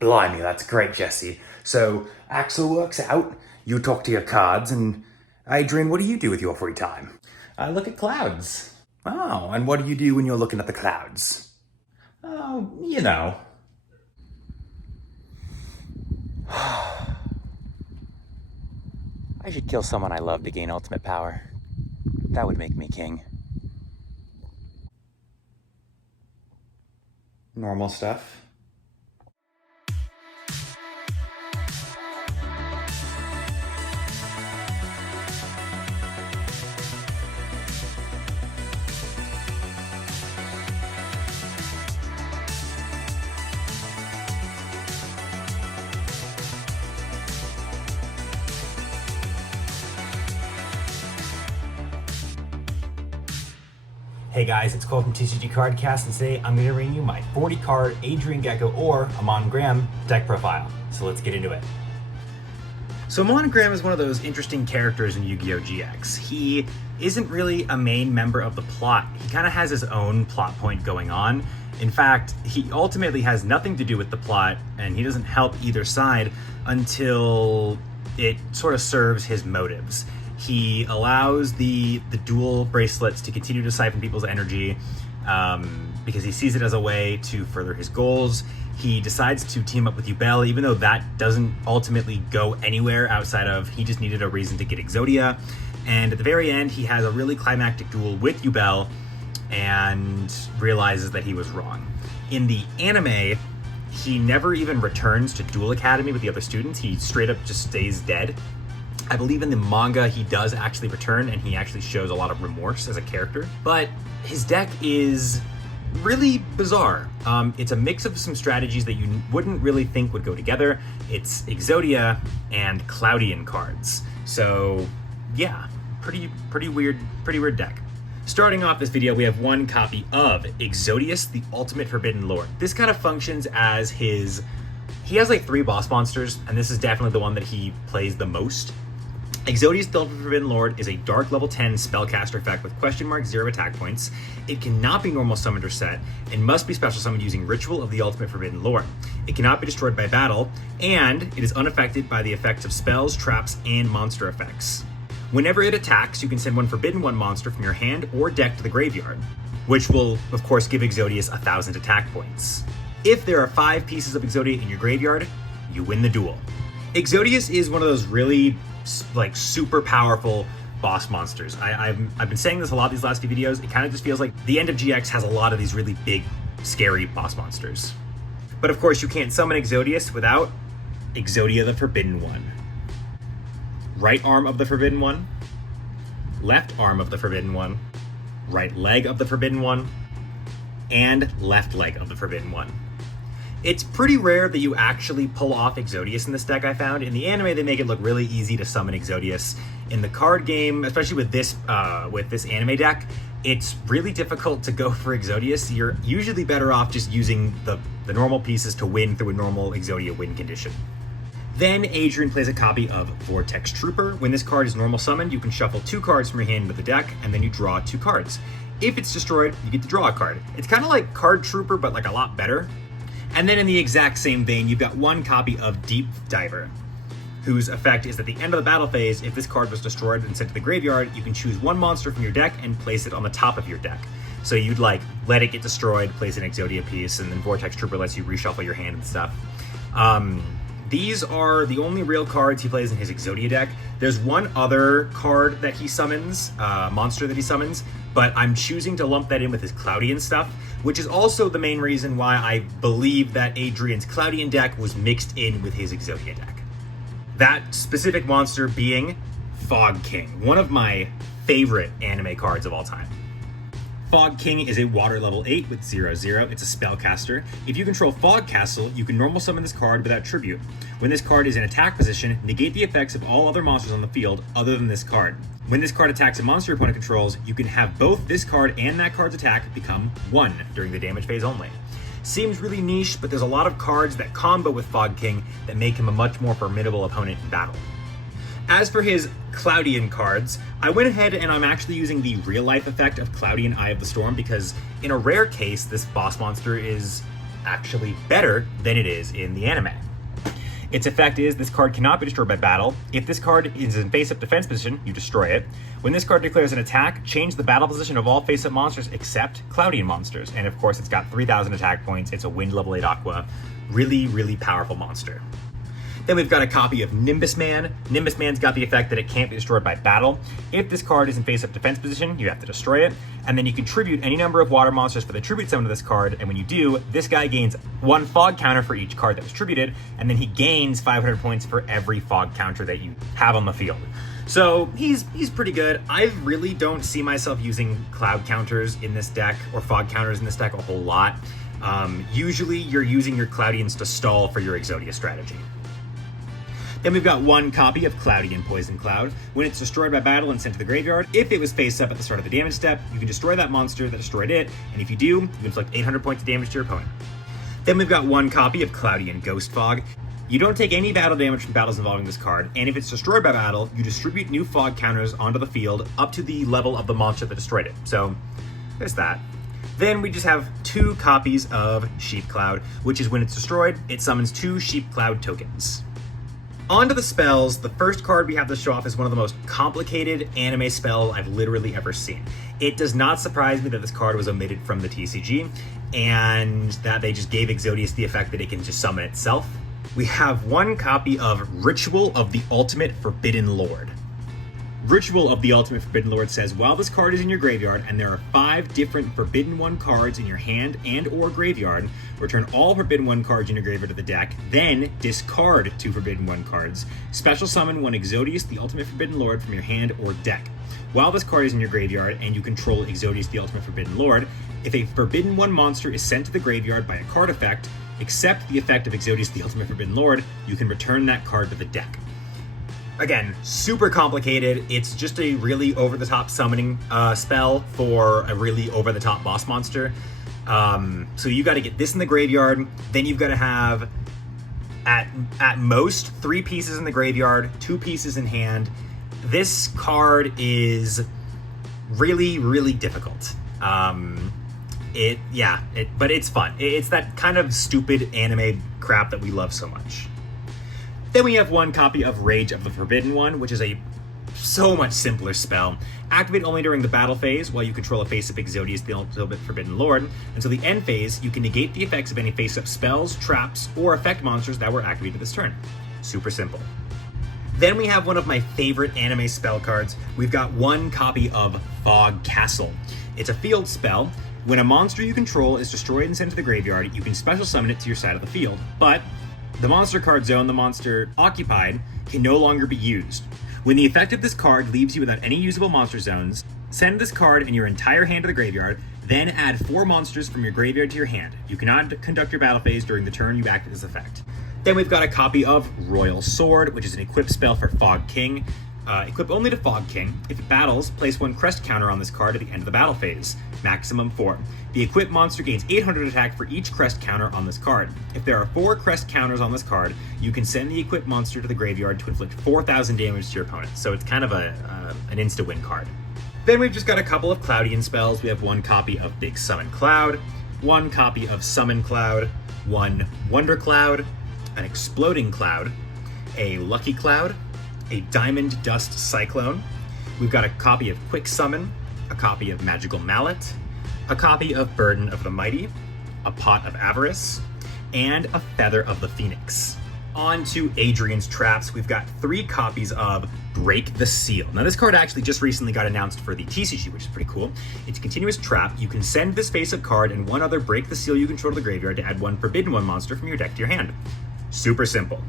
Blimey, that's great, Jesse. So, Axel works out, you talk to your cards, and Adrian, what do you do with your free time? I look at clouds. Oh, and what do you do when you're looking at the clouds? Oh, you know. I should kill someone I love to gain ultimate power. That would make me king. Normal stuff. Hey guys, it's Cole from TCG Cardcast, and today I'm going to bring you my 40 card Adrian, Gecko, or Amon Garam deck profile. So let's get into it. So Amon Garam is one of those interesting characters in Yu-Gi-Oh! GX. He isn't really a main member of the plot. He kind of has his own plot point going on. In fact, he ultimately has nothing to do with the plot, and he doesn't help either side until it sort of serves his motives. He allows the dual bracelets to continue to siphon people's energy because he sees it as a way to further his goals. He decides to team up with Yubel, even though that doesn't ultimately go anywhere outside of he just needed a reason to get Exodia. And at the very end, he has a really climactic duel with Yubel and realizes that he was wrong. In the anime, he never even returns to Duel Academy with the other students. He straight up just stays dead. I believe in the manga he does actually return, and he actually shows a lot of remorse as a character. But his deck is really bizarre. It's a mix of some strategies that you wouldn't really think would go together. It's Exodia and Cloudian cards. So yeah, pretty weird deck. Starting off this video, we have one copy of Exodius, the Ultimate Forbidden Lord. This kind of functions as his... He has like 3 boss monsters, and this is definitely the one that he plays the most. Exodius, the Ultimate Forbidden Lord, is a dark level 10 spellcaster effect with *0 attack points. It cannot be normal summoned or set, and must be special summoned using Ritual of the Ultimate Forbidden Lord. It cannot be destroyed by battle, and it is unaffected by the effects of spells, traps, and monster effects. Whenever it attacks, you can send one Forbidden One monster from your hand or deck to the graveyard, which will, of course, give Exodius 1,000 attack points. If there are 5 pieces of Exodia in your graveyard, you win the duel. Exodius is one of those really like super powerful boss monsters. I've been saying this a lot these last few videos. It kind of just feels like the end of GX has a lot of these really big, scary boss monsters. But of course, you can't summon Exodius without Exodia the Forbidden One. Right arm of the Forbidden One, left arm of the Forbidden One, right leg of the Forbidden One, and left leg of the Forbidden One. It's pretty rare that you actually pull off Exodius in this deck, I found. In the anime, they make it look really easy to summon Exodius. In the card game, especially with this anime deck, it's really difficult to go for Exodius. You're usually better off just using the normal pieces to win through a normal Exodia win condition. Then Adrian plays a copy of Vortex Trooper. When this card is normal summoned, you can shuffle 2 cards from your hand into the deck, and then you draw 2 cards. If it's destroyed, you get to draw a card. It's kind of like Card Trooper, but like a lot better. And then in the exact same vein, you've got one copy of Deep Diver, whose effect is at the end of the battle phase, if this card was destroyed and sent to the graveyard, you can choose 1 monster from your deck and place it on the top of your deck. So you'd like let it get destroyed, place an Exodia piece, and then Vortex Trooper lets you reshuffle your hand and stuff. These are the only real cards he plays in his Exodia deck. There's one other card that he summons, monster that he summons, but I'm choosing to lump that in with his Cloudian stuff, which is also the main reason why I believe that Adrian's Cloudian deck was mixed in with his Exodia deck. That specific monster being Fog King, one of my favorite anime cards of all time. Fog King is a water level 8 with 0/0. It's a spellcaster. If you control Fog Castle, you can normal summon this card without tribute. When this card is in attack position, negate the effects of all other monsters on the field other than this card. When this card attacks a monster your opponent controls, you can have both this card and that card's attack become 1 during the damage phase only. Seems really niche, but there's a lot of cards that combo with Fog King that make him a much more formidable opponent in battle. As for his Cloudian cards, I went ahead and I'm actually using the real life effect of Cloudian Eye of the Storm because in a rare case, this boss monster is actually better than it is in the anime. Its effect is this card cannot be destroyed by battle. If this card is in face-up defense position, you destroy it. When this card declares an attack, change the battle position of all face-up monsters except Cloudian monsters. And of course, it's got 3,000 attack points. It's a wind level 8 aqua. Really, really powerful monster. Then we've got a copy of Nimbus Man. Nimbus Man's got the effect that it can't be destroyed by battle. If this card is in face-up defense position, you have to destroy it. And then you can tribute any number of water monsters for the tribute summon to this card. And when you do, this guy gains 1 fog counter for each card that was tributed. And then he gains 500 points for every fog counter that you have on the field. So he's pretty good. I really don't see myself using cloud counters in this deck or fog counters in this deck a whole lot. Usually you're using your Cloudians to stall for your Exodia strategy. Then we've got 1 copy of Cloudian Poison Cloud. When it's destroyed by battle and sent to the graveyard, if it was face up at the start of the damage step, you can destroy that monster that destroyed it, and if you do, you can inflict 800 points of damage to your opponent. Then we've got 1 copy of Cloudian Ghost Fog. You don't take any battle damage from battles involving this card, and if it's destroyed by battle, you distribute new fog counters onto the field up to the level of the monster that destroyed it. So, there's that. Then we just have 2 copies of Sheep Cloud, which is when it's destroyed, it summons 2 Sheep Cloud tokens. On to the spells. The first card we have to show off is one of the most complicated anime spells I've literally ever seen. It does not surprise me that this card was omitted from the TCG, and that they just gave Exodius the effect that it can just summon itself. We have 1 copy of Ritual of the Ultimate Forbidden Lord. Ritual of the Ultimate Forbidden Lord says, while this card is in your graveyard and there are 5 different Forbidden 1 cards in your hand and or graveyard, return all Forbidden 1 cards in your graveyard to the deck, then discard 2 Forbidden 1 cards. Special summon 1 Exodius the Ultimate Forbidden Lord from your hand or deck. While this card is in your graveyard and you control Exodius the Ultimate Forbidden Lord, if a Forbidden 1 monster is sent to the graveyard by a card effect, except the effect of Exodius the Ultimate Forbidden Lord, you can return that card to the deck. Again, super complicated. It's just a really over-the-top summoning spell for a really over-the-top boss monster. So you got to get this in the graveyard. Then you've got to have, at most, 3 pieces in the graveyard, 2 pieces in hand. This card is really, really difficult. But it's fun. It's that kind of stupid anime crap that we love so much. Then we have 1 copy of Rage of the Forbidden One, which is a so much simpler spell. Activate only during the battle phase while you control a face-up Exodius the Ultimate Forbidden Lord. Until the end phase, you can negate the effects of any face-up spells, traps, or effect monsters that were activated this turn. Super simple. Then we have one of my favorite anime spell cards. We've got 1 copy of Fog Castle. It's a field spell. When a monster you control is destroyed and sent to the graveyard, you can special summon it to your side of the field. But the monster card zone the monster occupied can no longer be used. When the effect of this card leaves you without any usable monster zones, send this card and your entire hand to the graveyard, then add 4 monsters from your graveyard to your hand. You cannot conduct your battle phase during the turn you acted this effect. Then we've got a copy of Royal Sword, which is an equip spell for Fog King. Equip only to Fog King. If it battles, place 1 crest counter on this card at the end of the battle phase. Maximum 4. The equipped monster gains 800 attack for each crest counter on this card. If there are 4 crest counters on this card, you can send the equipped monster to the graveyard to inflict 4,000 damage to your opponent. So it's kind of an insta-win card. Then we've just got a couple of Cloudian spells. We have 1 copy of Big Summon Cloud, 1 copy of Summon Cloud, 1 Wonder Cloud, an Exploding Cloud, a Lucky Cloud, a Diamond Dust Cyclone. We've got a copy of Quick Summon, a copy of Magical Mallet, a copy of Burden of the Mighty, a Pot of Avarice, and a Feather of the Phoenix. On to Adrian's Traps. We've got 3 copies of Break the Seal. Now this card actually just recently got announced for the TCG, which is pretty cool. It's a continuous trap. You can send this face-up card and 1 other Break the Seal you control to the graveyard to add 1 Forbidden 1 monster from your deck to your hand. Super simple.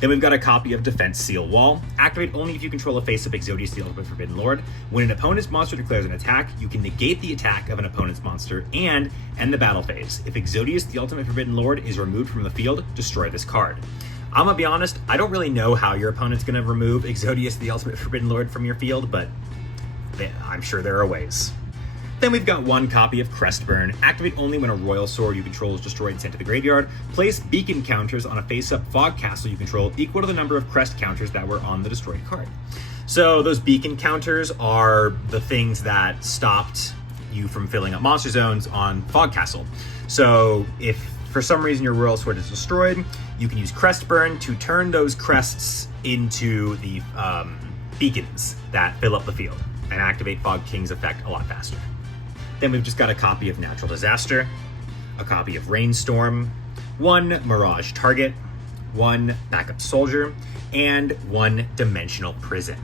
Then we've got a copy of Defense Seal Wall. Activate only if you control a face-up Exodius the Ultimate Forbidden Lord. When an opponent's monster declares an attack, you can negate the attack of an opponent's monster and end the battle phase. If Exodius the Ultimate Forbidden Lord is removed from the field, destroy this card. I'm gonna be honest, I don't really know how your opponent's gonna remove Exodius the Ultimate Forbidden Lord from your field, but I'm sure there are ways. Then we've got 1 copy of Crestburn. Activate only when a Royal Sword you control is destroyed and sent to the graveyard. Place beacon counters on a face-up Fog Castle you control equal to the number of crest counters that were on the destroyed card. So those beacon counters are the things that stopped you from filling up monster zones on Fog Castle. So if for some reason your Royal Sword is destroyed, you can use Crest Burn to turn those crests into the beacons that fill up the field and activate Fog King's effect a lot faster. Then we've just got a copy of Natural Disaster, a copy of Rainstorm, 1 Mirage Target, 1 Backup Soldier, and 1 Dimensional Prison.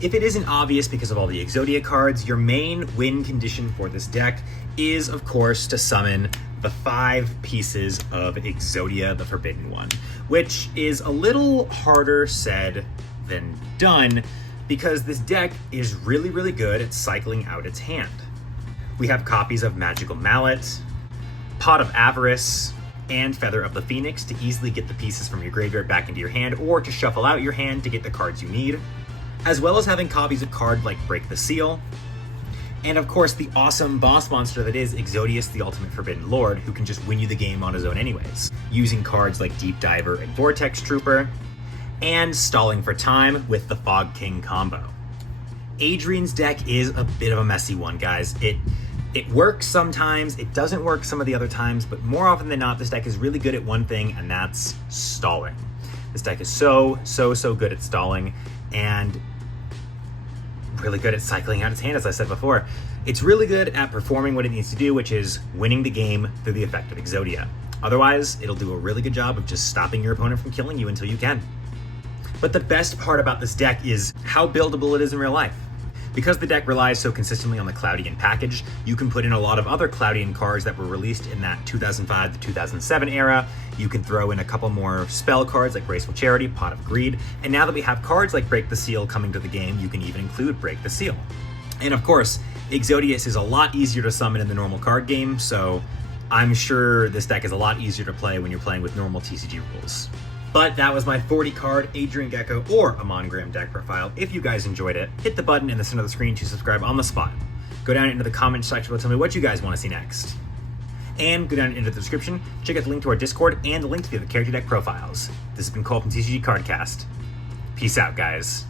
If it isn't obvious because of all the Exodia cards, your main win condition for this deck is, of course, to summon the 5 pieces of Exodia, the Forbidden One, which is a little harder said than done because this deck is really, really good at cycling out its hand. We have copies of Magical Mallet, Pot of Avarice, and Feather of the Phoenix to easily get the pieces from your graveyard back into your hand or to shuffle out your hand to get the cards you need, as well as having copies of cards like Break the Seal, and of course the awesome boss monster that is Exodius, the Ultimate Forbidden Lord, who can just win you the game on his own anyways, using cards like Deep Diver and Vortex Trooper, and stalling for time with the Fog King combo. Adrian's deck is a bit of a messy one, guys. It works sometimes, it doesn't work some of the other times, but more often than not, this deck is really good at one thing, and that's stalling. This deck is so good at stalling, and really good at cycling out its hand, as I said before. It's really good at performing what it needs to do, which is winning the game through the effect of Exodia. Otherwise, it'll do a really good job of just stopping your opponent from killing you until you can. But the best part about this deck is how buildable it is in real life. Because the deck relies so consistently on the Cloudian package, you can put in a lot of other Cloudian cards that were released in that 2005 to 2007 era. You can throw in a couple more spell cards like Graceful Charity, Pot of Greed, and now that we have cards like Break the Seal coming to the game, you can even include Break the Seal. And of course, Exodius is a lot easier to summon in the normal card game, so I'm sure this deck is a lot easier to play when you're playing with normal TCG rules. But that was my 40 card Adrian Gecko or Amon Garam deck profile. If you guys enjoyed it, hit the button in the center of the screen to subscribe on the spot. Go down into the comment section to tell me what you guys want to see next. And go down into the description, check out the link to our Discord and the link to the other character deck profiles. This has been Cole from TCG Cardcast. Peace out, guys.